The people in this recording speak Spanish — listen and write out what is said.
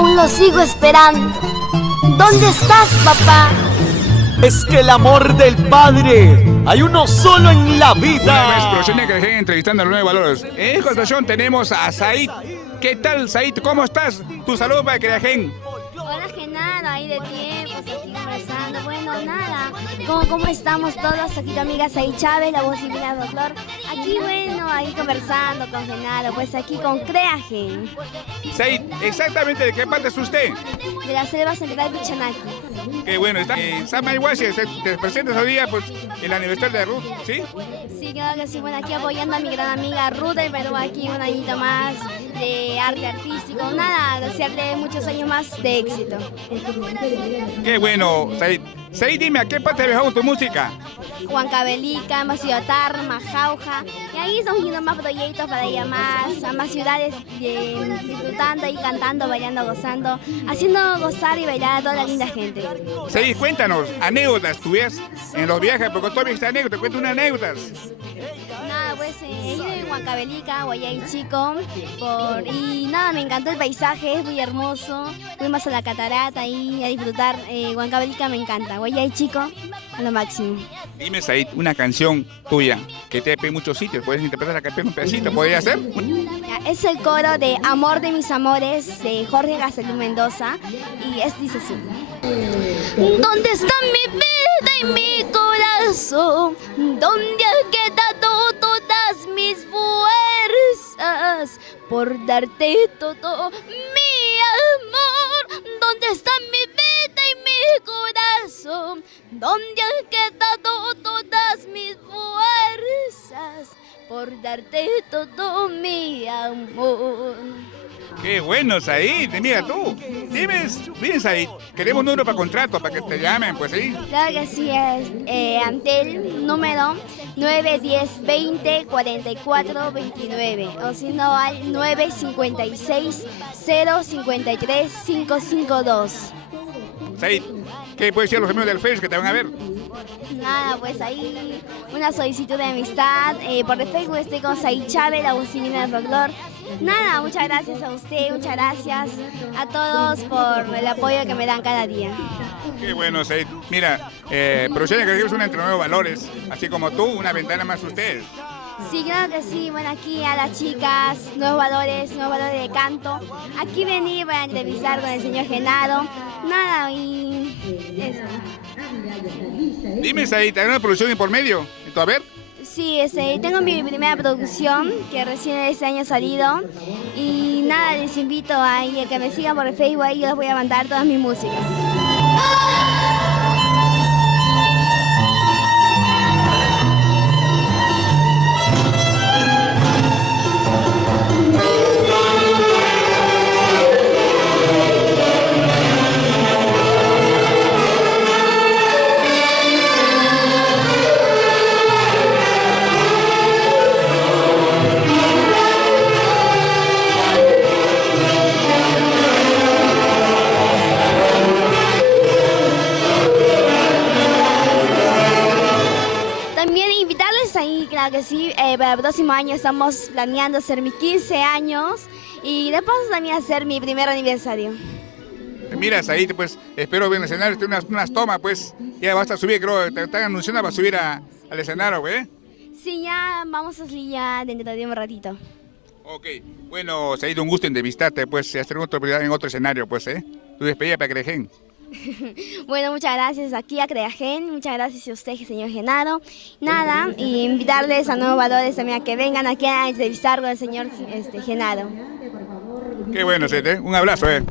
aún lo sigo esperando. ¿Dónde estás, papá? Es que el amor del padre hay uno solo en la Una vez, vida. Prochenia que dejé entrevistando a los 9 valores. En esta ocasión tenemos a Said. ¿Qué tal, Said? ¿Cómo estás? Tu saludo para Creagen. Hola Genaro, ahí de tiempos, aquí conversando. Bueno, nada, ¿cómo estamos todos? Aquí tu amiga Said Chávez, la voz divina del doctor. Aquí, bueno, ahí conversando con Genaro, pues aquí con Creagen, Said, exactamente de qué parte es usted. de la selva central Pichanaki. Que bueno, está en San Mayhuasi, te presentas hoy día pues, en el aniversario de Ruth, ¿sí? Sí, claro que sí, bueno, aquí apoyando a mi gran amiga Ruth del Perú, aquí un añito más de arte artístico. Nada, desearle muchos años más de éxito. Qué bueno, Said. Said, dime, ¿a qué parte viajamos tu música? Huancavelica, Maciotarma, Jauja, y ahí estamos yendo más proyectos para ir a más ciudades, disfrutando y cantando, bailando, gozando, haciendo gozar y bailar a toda la linda gente. Said, cuéntanos, anécdotas tuyas en los viajes, porque tú viste anécdotas, cuenta unas anécdotas. Nada, pues he ido en Huancavelica, Guayay Chico, y nada, me encantó el paisaje, es muy hermoso, fuimos a la catarata ahí a disfrutar, Huancavelica me encanta, Guayay Chico, a lo máximo. Dime, Said, una canción tuya que te en muchos sitios, puedes interpretar la canción un pedacito, ¿podría ser? Es el coro de Amor de mis amores de Jorge Gacelú Mendoza y dice así. ¿Dónde está mi vida y mi corazón? ¿Dónde ha quedado todas mis fuerzas por darte todo mi amor? ¿Dónde está mi vida y mi corazón? ¿Dónde han quedado todas mis fuerzas por darte todo mi amor? Qué bueno, Said, mira tú. Dime, Said, queremos un número para contrato, para que te llamen, pues sí. Claro que sí, es Antel número 910 20 44 29 o si no al 956 053 552. Said, ¿qué puedes decir a los amigos del Facebook que te van a ver? Nada, pues ahí una solicitud de amistad. Por el Facebook estoy con Said Chávez, la voz divina del folclor. Nada, muchas gracias a usted, muchas gracias a todos por el apoyo que me dan cada día. Qué bueno, Said. Mira, Prochenia que es una entre nuevos valores, así como tú, una ventana más ustedes. Sí, claro que sí. Bueno, aquí a las chicas, nuevos valores de canto. Aquí vení para entrevistar con el señor Genaro. Nada, y eso. Dime, Said, ¿hay una producción por medio? ¿A ver? Sí, tengo mi primera producción que recién este año ha salido. Y nada, les invito a que me sigan por el Facebook, ahí yo les voy a mandar todas mis músicas. Claro que sí, para el próximo año estamos planeando hacer mis 15 años y de paso también hacer mi primer aniversario. Mira, Said, pues espero ver en el escenario, unas tomas, pues ya vas a subir, creo, te están anunciando para subir al escenario, ¿eh? Sí, ya vamos a salir ya dentro de un ratito. Ok, bueno, Said, un gusto entrevistarte, pues, hacer otra oportunidad en otro escenario, pues, ¿eh? Tu despedida para Creagen. Bueno, muchas gracias aquí a Creagen, muchas gracias a usted, señor Genaro. Nada, y invitarles a nuevos valores también a que vengan aquí a entrevistar con el señor Genaro. Qué bueno, Said, ¿eh? Un abrazo, ¿eh?